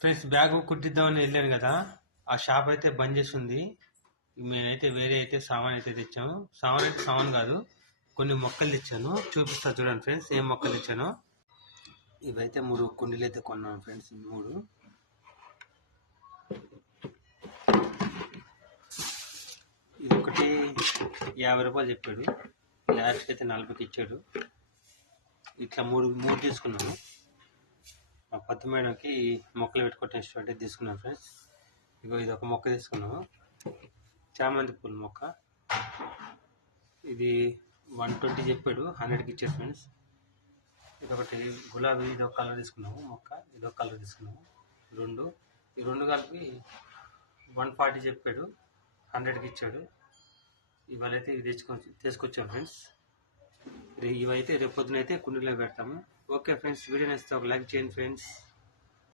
Friends bag కుట్టిద్దామని వెళ్ళాను కదా, ఆ షాప్ అయితే బంద్ చేసి ఉంది. మేమైతే వేరే అయితే సామాన్ అయితే తెచ్చాము. సామాన్ కాదు, కొన్ని మొక్కలు తెచ్చాను. చూపిస్తా చూడండి ఫ్రెండ్స్ ఏం మొక్కలు తెచ్చాను. ఇవైతే 3 కుండీలు అయితే కొన్నాను ఫ్రెండ్స్. 3 ఇది ఒకటి 50 రూపాయలు చెప్పాడు, లాస్ట్కి అయితే 40కి ఇచ్చాడు. ఇట్లా మూడు తీసుకున్నాను. మా పత్తి మేడంకి మొక్కలు పెట్టుకోవటం ఇష్టం అంటే తీసుకున్నాను ఫ్రెండ్స్. ఇది ఒక మొక్క తీసుకున్నాము, చామంతి పూల మొక్క. ఇది 120 చెప్పాడు, 100కి ఇచ్చాడు ఫ్రెండ్స్. ఇదొకటి గులాబీ, ఇదొక కలర్ తీసుకున్నాము మొక్క, ఇదొక కలర్ తీసుకున్నాము. ఈ రెండు కలిపి 140 చెప్పాడు, 100కి ఇచ్చాడు. ఇవాళ అయితే ఇవి తీసుకొచ్చాము ఫ్రెండ్స్. ఇవైతే రేపు పొద్దున అయితే కుండీలో పెడతాము. ఓకే ఫ్రెండ్స్, వీడియో నచ్చితే ఒక లైక్ చేయండి ఫ్రెండ్స్.